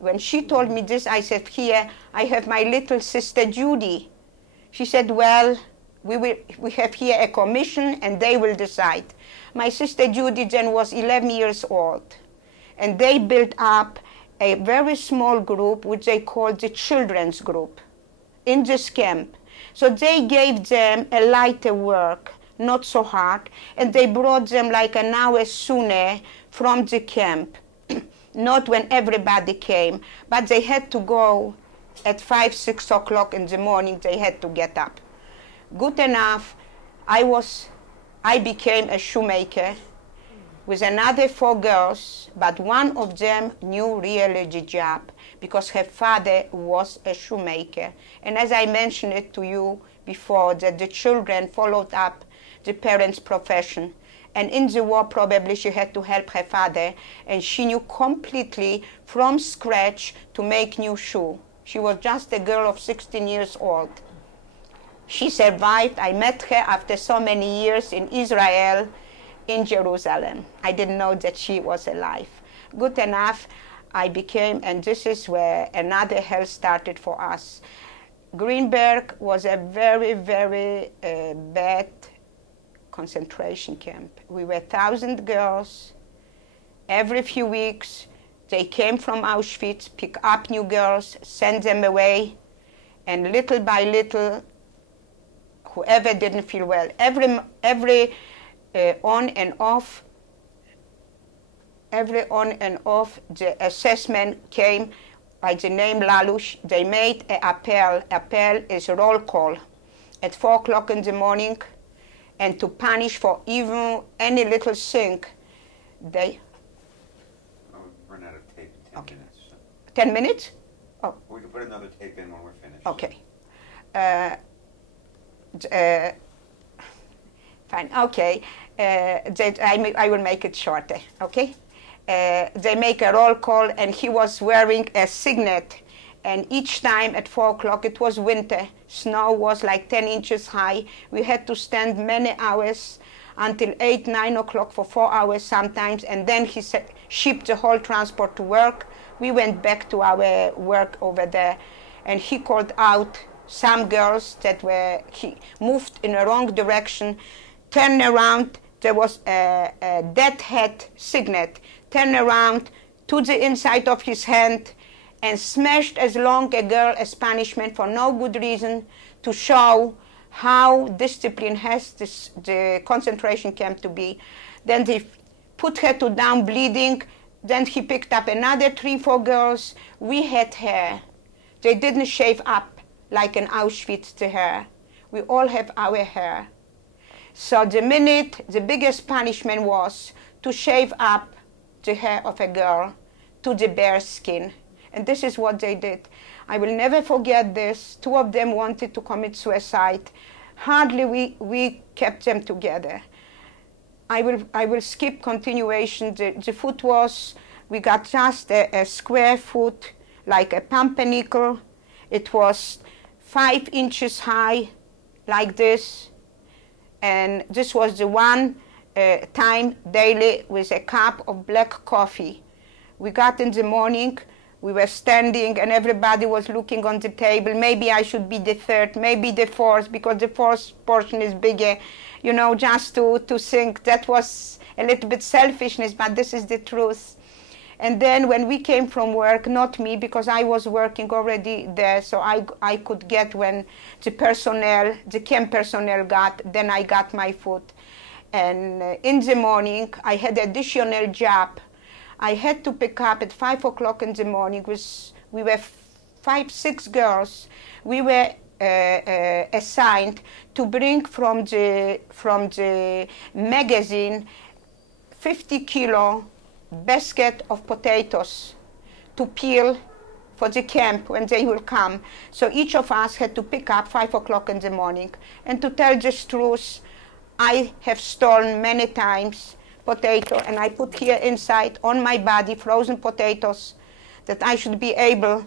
When she told me this, I said, "Here, I have my little sister Judy." She said, "Well, we have here a commission and they will decide." My sister Judy then was 11 years old. And they built up a very small group, which they called the children's group, in this camp. So they gave them a lighter work, not so hard, and they brought them like an hour sooner from the camp. Not when everybody came, but they had to go at 5, 6 o'clock in the morning. They had to get up. Good enough, I became a shoemaker with another 4 girls, but one of them knew really the job because her father was a shoemaker. And as I mentioned it to you before, that the children followed up the parents' profession. And in the war, probably she had to help her father, and she knew completely from scratch to make new shoe. She was just a girl of 16 years old. She survived. I met her after so many years in Israel, in Jerusalem. I didn't know that she was alive. Good enough, I became, and this is where another hell started for us. Greenberg was a very, very bad concentration camp. We were 1,000 girls. Every few weeks, they came from Auschwitz, pick up new girls, send them away, and little by little, whoever didn't feel well, every on and off, the assessment came by the name Lalush. They made an appel. Appel is a roll call at 4 o'clock in the morning, and to punish for even any little thing, they... We'll run out of tape in 10 Okay. minutes. 10 minutes? Oh, We can put another tape in when we're finished. okay. Fine, okay. I will make it shorter, okay? They make a roll call, and he was wearing a signet, and each time at 4 o'clock, it was winter, snow was like 10 inches high. We had to stand many hours until 8, 9 o'clock for 4 hours sometimes, and then he shipped the whole transport to work. We went back to our work over there, and he called out some girls that he moved in the wrong direction, turned around. There was a dead head signet, turned around to the inside of his hand and smashed as long a girl as punishment for no good reason, to show how discipline has the concentration camp to be. Then they put her to down bleeding. Then he picked up another 3, 4 girls. We had hair. They didn't shave up like in Auschwitz, the hair. We all have our hair. So the biggest punishment was to shave up the hair of a girl to the bare skin. And this is what they did. I will never forget this. 2 of them wanted to commit suicide. Hardly we kept them together. I will skip continuation. The food was, we got just a square foot, like a pumpernickel. It was 5 inches high, like this. And this was the one time daily with a cup of black coffee. We got in the morning, we were standing, and everybody was looking on the table. Maybe I should be the 3rd, maybe the 4th, because the 4th portion is bigger, you know, just to think. That was a little bit selfishness, but this is the truth. And then when we came from work, not me, because I was working already there, so I could get when the camp personnel got, then I got my food. And in the morning, I had additional job. I had to pick up at 5 o'clock in the morning. We were 5, 6 girls, we were assigned to bring from the magazine 50-kilo basket of potatoes to peel for the camp when they will come. So each of us had to pick up 5 o'clock in the morning. And to tell the truth, I have stolen many times potato, and I put here inside on my body frozen potatoes that I should be able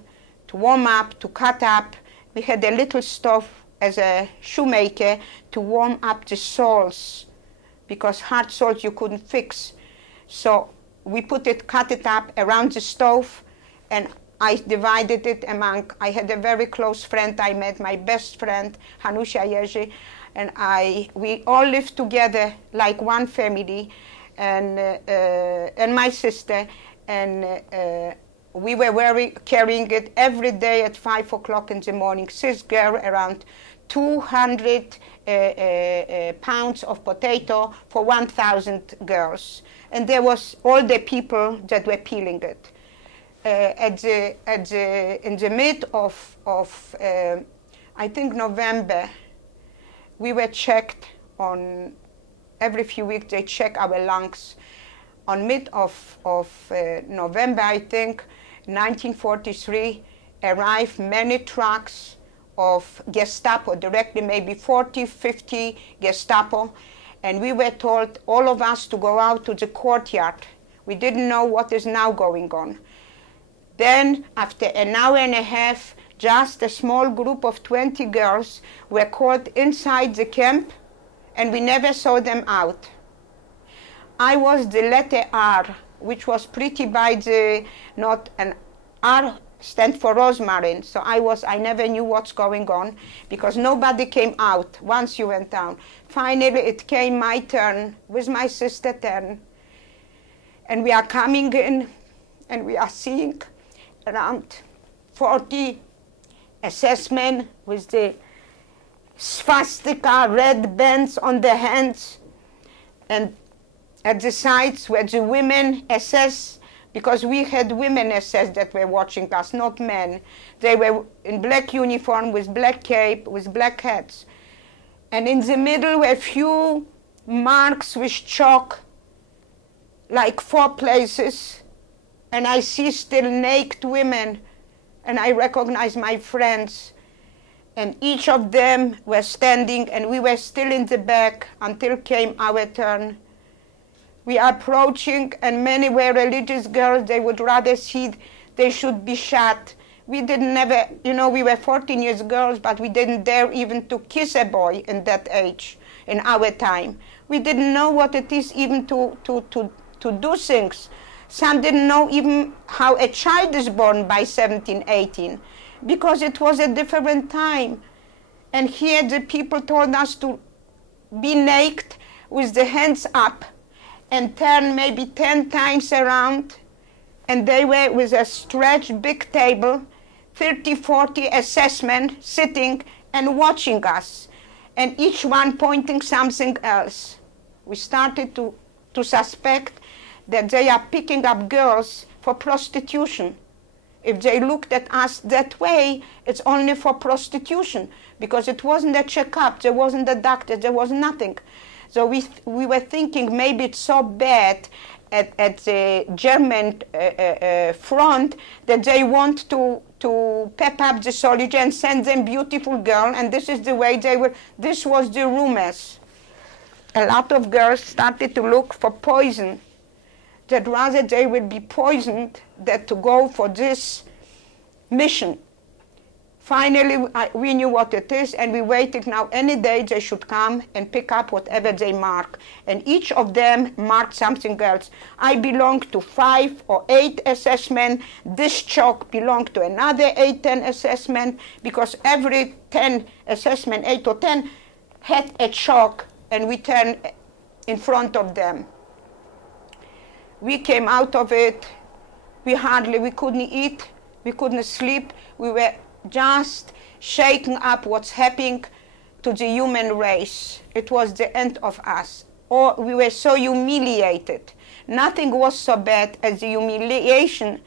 to warm up, to cut up. We had a little stove as a shoemaker to warm up the soles, because hard soles you couldn't fix. So we cut it up around the stove, and I divided it among, I had a very close friend I met, my best friend, Hanusha Jerzy, and we all lived together like one family, and my sister, and we were carrying it every day at 5 o'clock in the morning. 6 girls, around 200 pounds of potato for 1,000 girls. And there was all the people that were peeling it. In the mid of I think November, we were checked on, every few weeks they check our lungs. On mid of November, I think, 1943, arrived many trucks of Gestapo, directly maybe 40, 50 Gestapo, and we were told, all of us, to go out to the courtyard. We didn't know what is now going on. Then, after an hour and a half, just a small group of 20 girls were caught inside the camp, and we never saw them out. I was the letter R, which was pretty by the, not an R stand for Rosmarin. So I never knew what's going on, because nobody came out once you went down. Finally, it came my turn with my sister 10. And we are coming in, and we are seeing around 40 SS men with the swastika red bands on their hands, and at the sides were the women SS, because we had women SS that were watching us, not men. They were in black uniform with black cape, with black hats. And in the middle were a few marks with chalk, like 4 places. And I see still naked women, and I recognize my friends. And each of them were standing, and we were still in the back until came our turn. We are approaching, and many were religious girls. They would rather see they should be shot. We didn't never, you know, we were 14 years girls, but we didn't dare even to kiss a boy in that age, in our time. We didn't know what it is even to do things. Some didn't know even how a child is born by 17, 18, because it was a different time. And here the people told us to be naked with the hands up and turn maybe 10 times around. And they were with a stretched big table, 30, 40 assessmen sitting and watching us, and each one pointing something else. We started to suspect that they are picking up girls for prostitution. If they looked at us that way, it's only for prostitution, because it wasn't a checkup, there wasn't a doctor, there was nothing. So we were thinking maybe it's so bad at the German front that they want to pep up the soldiers and send them beautiful girls, and this is the way they were. This was the rumors. A lot of girls started to look for poison, that rather they would be poisoned than to go for this mission. Finally, we knew what it is, and we waited now any day they should come and pick up whatever they mark. And each of them marked something else. I belonged to 5 or 8 assessment. This chalk belonged to another 8, 10 assessment, because every 10 assessment, 8 or 10, had a chalk, and we turned in front of them. We came out of it. We couldn't eat, we couldn't sleep. We were just shaking up what's happening to the human race. It was the end of us. Or we were so humiliated. Nothing was so bad as the humiliation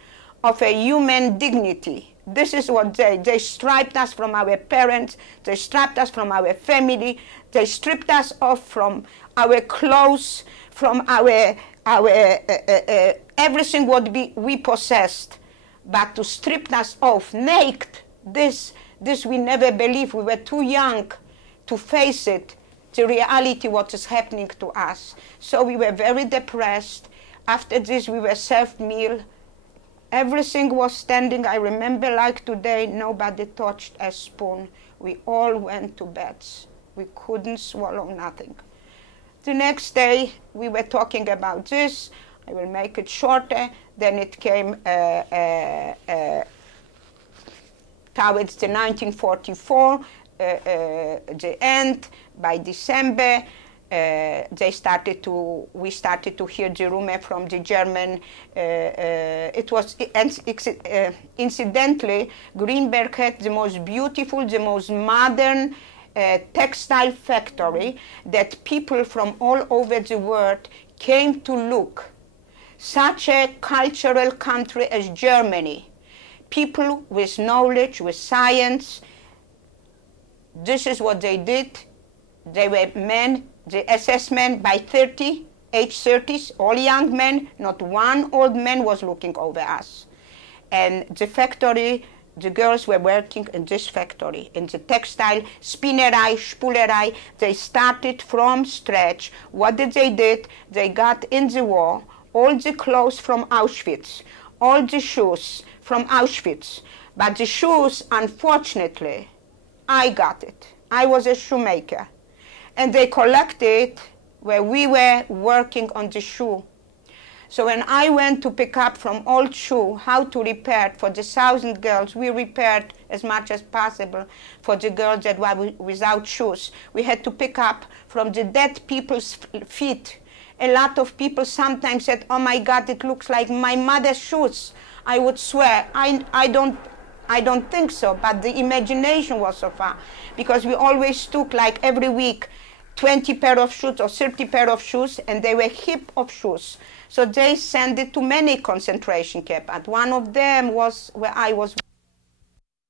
of a human dignity. This is what they stripped us from our parents, they stripped us from our family, they stripped us off from our clothes, from our everything what we possessed. But to strip us off naked, this we never believed. We were too young to face it, the reality what is happening to us. So we were very depressed. After this we were served meal. Everything was standing. I remember like today, nobody touched a spoon. We all went to bed. We couldn't swallow nothing. The next day we were talking about this. I will make it shorter. Then it came towards the 1944, the end. By December, we started to hear the rumor from the German. It was incidentally, Greenberg had the most beautiful, the most modern textile factory that people from all over the world came to look. Such a cultural country as Germany, people with knowledge, with science, this is what they did. They were men, the SS men by 30, age 30s, all young men, not one old man was looking over us. And the factory, the girls were working in this factory, in the textile, spinnerei, spulerei. They started from scratch. What did? They got in the war all the clothes from Auschwitz, all the shoes from Auschwitz. But the shoes, unfortunately, I got it. I was a shoemaker. And they collected where we were working on the shoe. So when I went to pick up from old shoe how to repair it for the 1,000 girls, we repaired as much as possible for the girls that were without shoes. We had to pick up from the dead people's feet. A lot of people sometimes said, oh my God, it looks like my mother's shoes. I would swear, I don't think so, but the imagination was so far. Because we always took, like every week, 20 pair of shoes or 30 pair of shoes, and they were heap of shoes. So they sent it to many concentration camps. And one of them was where I was